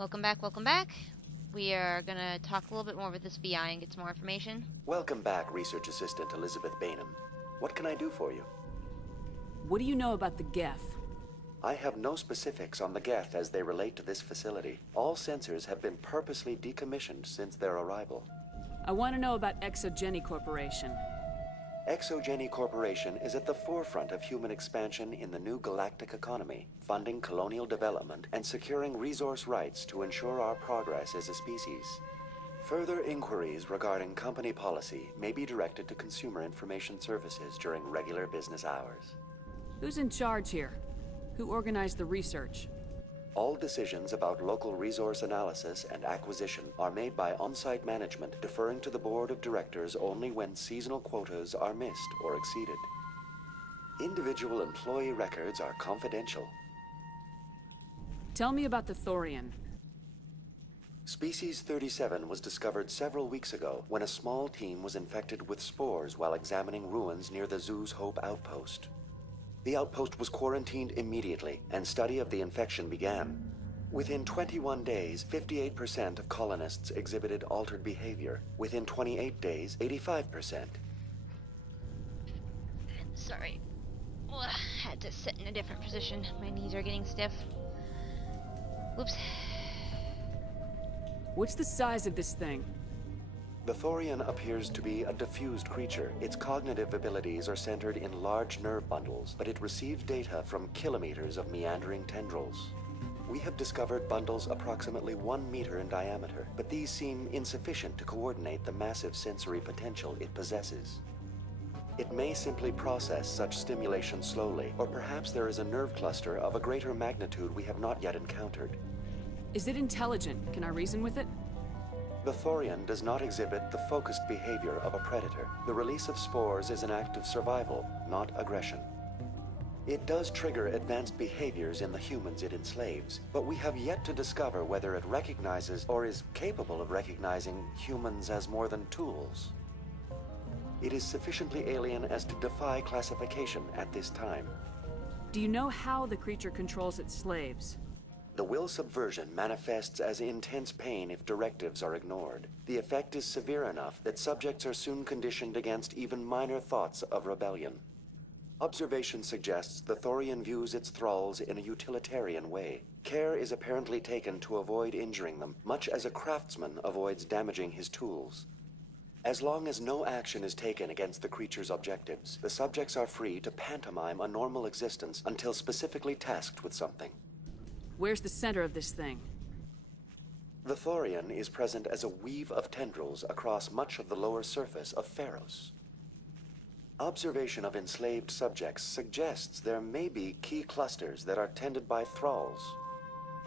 Welcome back, welcome back. We are gonna talk a little bit more with this VI and get some more information. Welcome back, Research Assistant Elizabeth Bainham. What can I do for you? What do you know about the Geth? I have no specifics on the Geth as they relate to this facility. All sensors have been purposely decommissioned since their arrival. I want to know about Exogeny Corporation. Exogeny Corporation is at the forefront of human expansion in the new galactic economy, funding colonial development and securing resource rights to ensure our progress as a species. Further inquiries regarding company policy may be directed to Consumer Information Services during regular business hours. Who's in charge here? Who organized the research? All decisions about local resource analysis and acquisition are made by on-site management, deferring to the board of directors only when seasonal quotas are missed or exceeded. Individual employee records are confidential. Tell me about the Thorian. Species 37 was discovered several weeks ago when a small team was infected with spores while examining ruins near the zoo's Hope outpost. The outpost was quarantined immediately, and study of the infection began. Within 21 days, 58% of colonists exhibited altered behavior. Within 28 days, 85%. Sorry. Ugh, had to sit in a different position. My knees are getting stiff. Whoops. What's the size of this thing? The Thorian appears to be a diffused creature. Its cognitive abilities are centered in large nerve bundles, but it receives data from kilometers of meandering tendrils. We have discovered bundles approximately 1 meter in diameter, but these seem insufficient to coordinate the massive sensory potential it possesses. It may simply process such stimulation slowly, or perhaps there is a nerve cluster of a greater magnitude we have not yet encountered. Is it intelligent? Can I reason with it? The Thorian does not exhibit the focused behavior of a predator. The release of spores is an act of survival, not aggression. It does trigger advanced behaviors in the humans it enslaves, but we have yet to discover whether it recognizes or is capable of recognizing humans as more than tools. It is sufficiently alien as to defy classification at this time. Do you know how the creature controls its slaves? The will subversion manifests as intense pain if directives are ignored. The effect is severe enough that subjects are soon conditioned against even minor thoughts of rebellion. Observation suggests the Thorian views its thralls in a utilitarian way. Care is apparently taken to avoid injuring them, much as a craftsman avoids damaging his tools. As long as no action is taken against the creature's objectives, the subjects are free to pantomime a normal existence until specifically tasked with something. Where's the center of this thing? The Thorian is present as a weave of tendrils across much of the lower surface of Feros. Observation of enslaved subjects suggests there may be key clusters that are tended by thralls.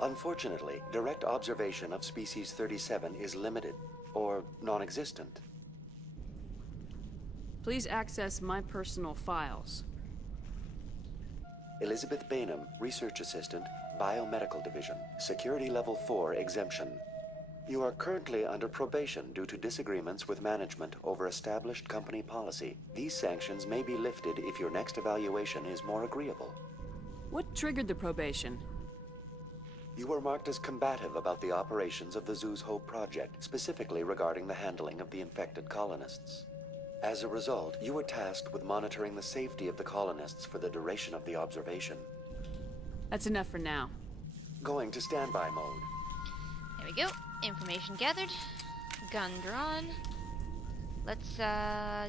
Unfortunately, direct observation of species 37 is limited, or non-existent. Please access my personal files. Elizabeth Bainham, Research Assistant, Biomedical Division, Security Level 4 exemption. You are currently under probation due to disagreements with management over established company policy. These sanctions may be lifted if your next evaluation is more agreeable. What triggered the probation? You were marked as combative about the operations of the Zoo's Hope project, specifically regarding the handling of the infected colonists. As a result, you were tasked with monitoring the safety of the colonists for the duration of the observation. That's enough for now. Going to standby mode. There we go. Information gathered. Gun drawn. Let's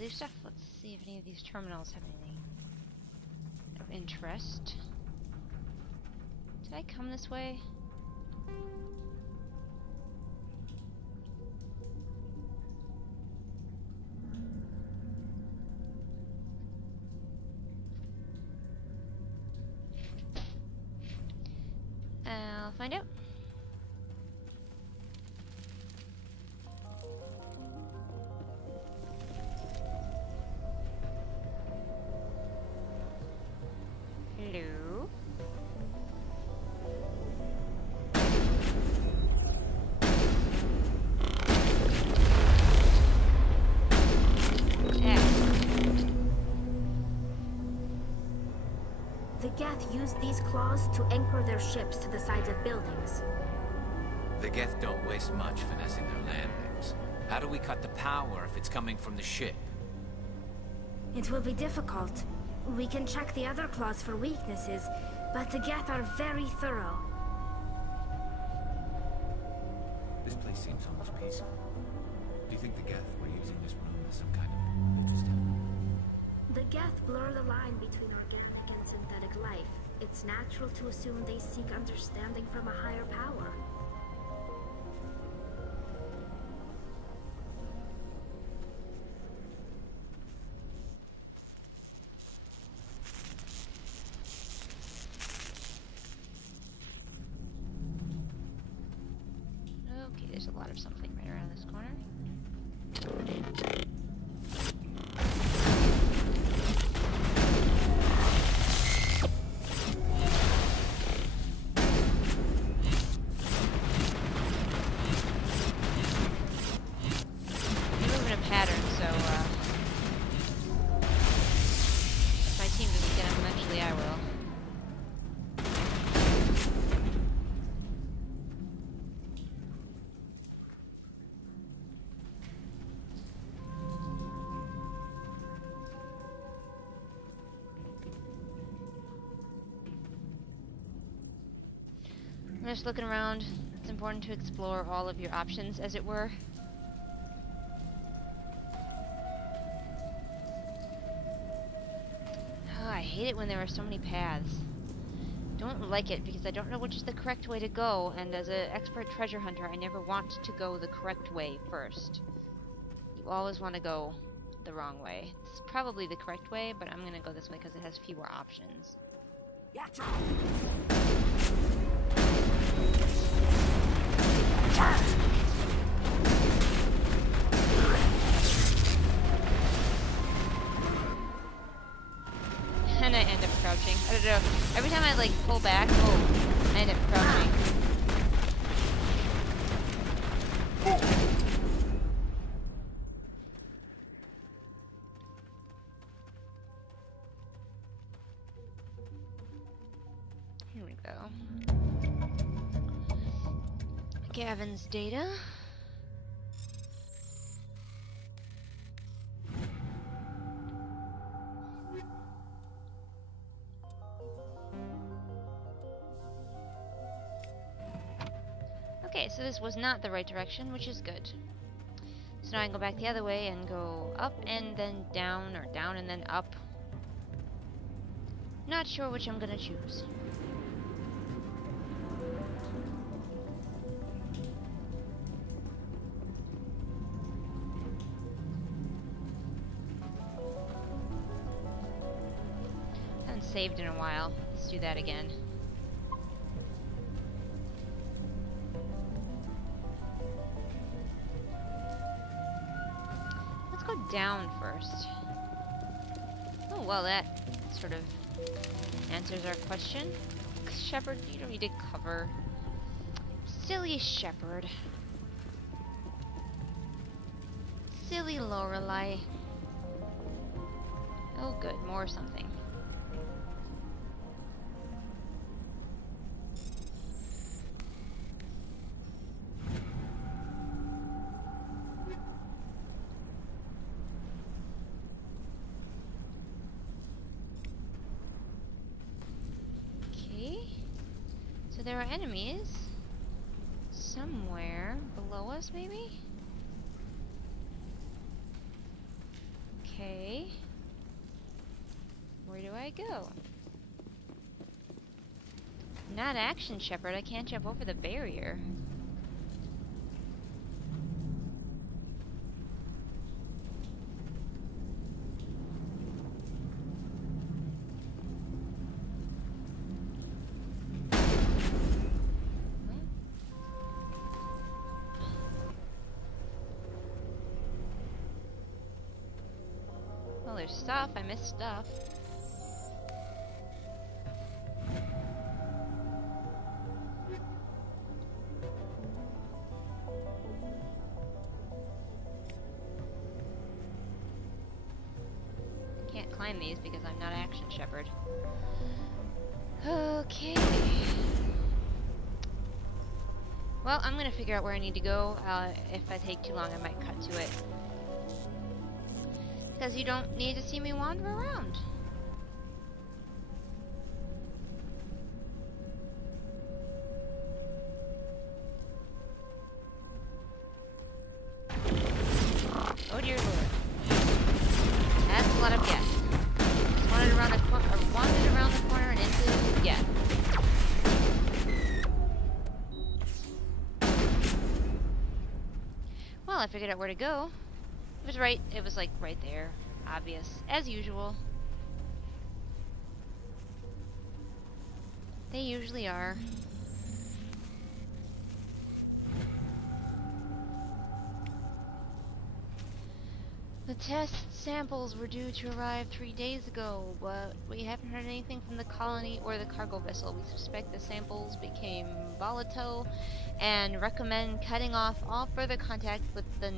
do stuff. Let's see if any of these terminals have anything of interest. Did I come this way? I'll find out. Hello? The Geth used these claws to anchor their ships to the sides of buildings. The Geth don't waste much finessing their landings. How do we cut the power if it's coming from the ship? It will be difficult. We can check the other claws for weaknesses, but the Geth are very thorough. This place seems almost peaceful. Do you think the Geth were using this room as some kind of religious temple? The Geth blur the line between organic and synthetic life. It's natural to assume they seek understanding from a higher power. Okay, there's a lot of something right around this corner. I'm just looking around. It's important to explore all of your options, as it were. Oh, I hate it when there are so many paths. Don't like it because I don't know which is the correct way to go, and as an expert treasure hunter, I never want to go the correct way first. You always want to go the wrong way. It's probably the correct way, but I'm gonna go this way because it has fewer options. And I end up crouching. I don't know. Every time I like pull back, oh, I end up crouching. Here we go. Gavin's data. Okay, so this was not the right direction, which is good. So now I can go back the other way and go up and then down, or down and then up. Not sure which I'm gonna choose. Haven't saved in a while. Let's do that again. Down first. Oh, well, that sort of answers our question. Shepard, you don't need to cover. Silly Shepard. Silly Lorelei. Oh, good, more something. There are enemies somewhere below us, maybe? Okay. Where do I go? Not action, Shepard. I can't jump over the barrier. Well, there's stuff. I missed stuff. Can't climb these because I'm not action Shepard. Okay. Well, I'm gonna figure out where I need to go. If I take too long, I might cut to it. Because you don't need to see me wander around. Oh dear lord. That's a lot of Geth. Just wandered around the corner and into Geth. Well, I figured out where to go. It was like right there. Obvious. As usual. They usually are. The test samples were due to arrive 3 days ago, but we haven't heard anything from the colony or the cargo vessel. We suspect the samples became volatile and recommend cutting off all further contact with the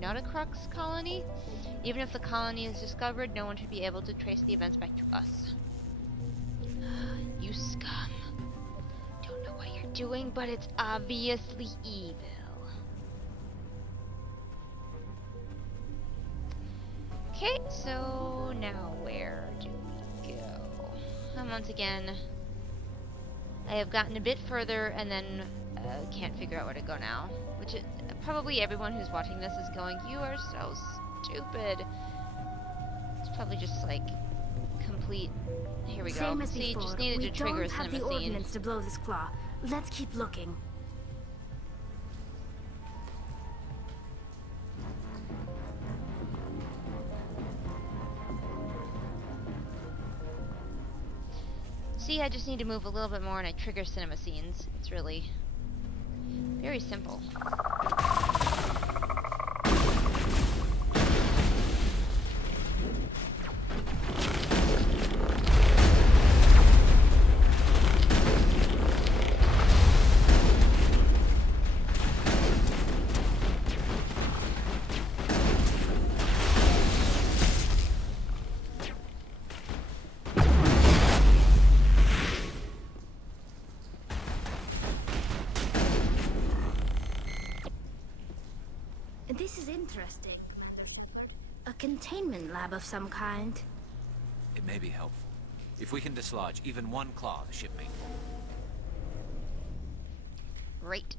Nauticrux colony. Even if the colony is discovered, no one should be able to trace the events back to us. You scum. Don't know what you're doing, but it's obviously evil. Okay, so now where do we go? And once again, I have gotten a bit further and then can't figure out where to go now. Which is, probably everyone who's watching this is going, you are so stupid. It's probably just like complete. Here we go. Same as See, before. just needed to trigger a We don't have the cinema scene. ordnance to blow this claw. Let's keep looking. See, I just need to move a little bit more and I trigger cinema scenes. It's really very simple. This is interesting, Commander Shepard. A containment lab of some kind. It may be helpful. If we can dislodge even one claw, the ship may fall. Right.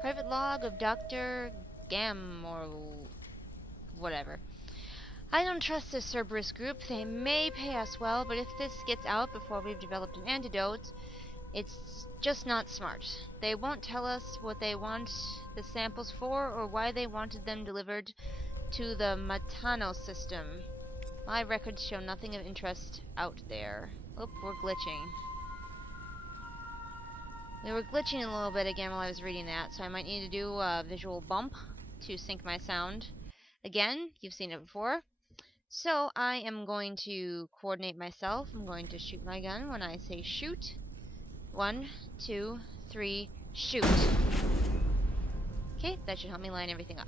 Private log of Dr. Gam or whatever. I don't trust this Cerberus group. They may pay us well, but if this gets out before we've developed an antidote, it's just not smart. They won't tell us what they want the samples for or why they wanted them delivered to the Matano system. My records show nothing of interest out there. Oh, we're glitching. We were glitching a little bit again while I was reading that, so I might need to do a visual bump to sync my sound. Again, you've seen it before. So I am going to coordinate myself. I'm going to shoot my gun when I say shoot. 1, 2, 3, shoot. Okay, that should help me line everything up.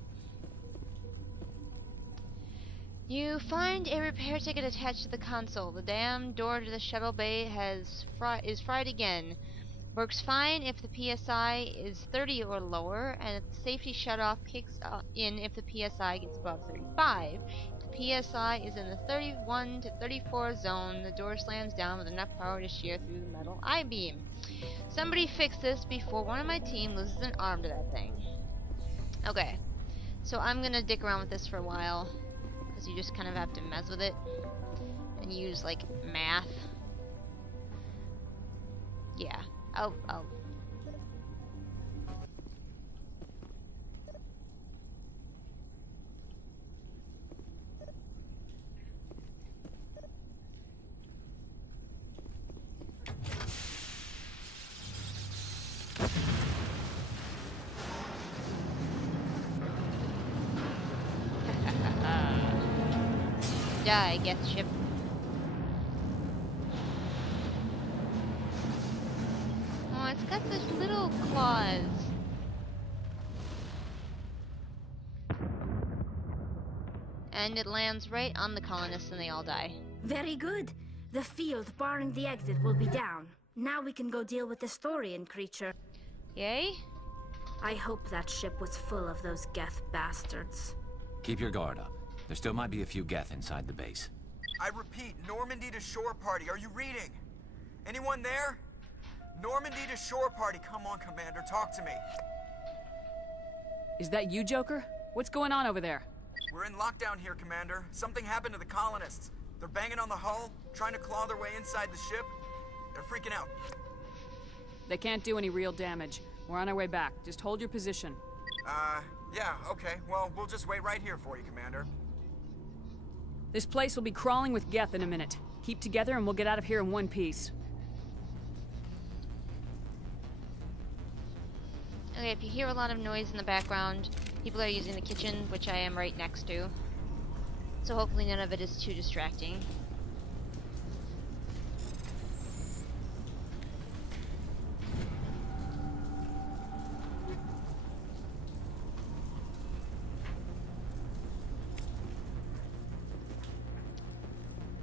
You find a repair ticket attached to the console. The damn door to the shuttle bay is fried again. Works fine if the PSI is 30 or lower, and the safety shutoff kicks in if the PSI gets above 35. If the PSI is in the 31 to 34 zone, the door slams down with enough power to shear through the metal I-beam. Somebody fix this before one of my team loses an arm to that thing. Okay, so I'm gonna dick around with this for a while, because you just kind of have to mess with it and use like math. Yeah. Oh. die, Geth ship. Oh, it's got those little claws. And it lands right on the colonists and they all die. Very good. The field barring the exit will be down. Now we can go deal with the Thorian creature. Yay? I hope that ship was full of those Geth bastards. Keep your guard up. There still might be a few Geth inside the base. I repeat, Normandy to shore party. Are you reading? Anyone there? Normandy to shore party. Come on, Commander. Talk to me. Is that you, Joker? What's going on over there? We're in lockdown here, Commander. Something happened to the colonists. They're banging on the hull, trying to claw their way inside the ship. They're freaking out. They can't do any real damage. We're on our way back. Just hold your position. Yeah, okay. Well, we'll just wait right here for you, Commander. This place will be crawling with Geth in a minute. Keep together and we'll get out of here in one piece. Okay, if you hear a lot of noise in the background, people are using the kitchen, which I am right next to. So hopefully none of it is too distracting.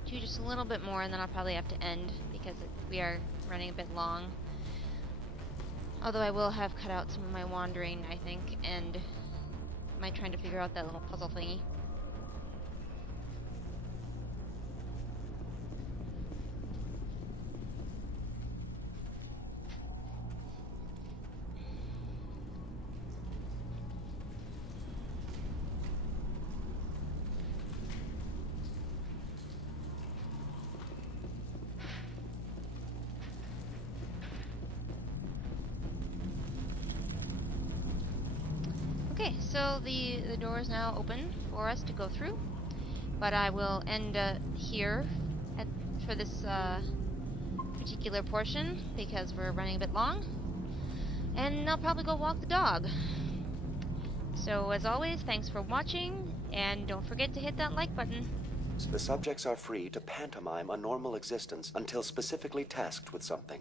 Do just a little bit more and then I'll probably have to end because we are running a bit long. Although I will have cut out some of my wandering, I think, and my trying to figure out that little puzzle thingy. Okay, so the door is now open for us to go through, but I will end here for this particular portion because we're running a bit long, and I'll probably go walk the dog. So as always, thanks for watching, and don't forget to hit that like button. The subjects are free to pantomime a normal existence until specifically tasked with something.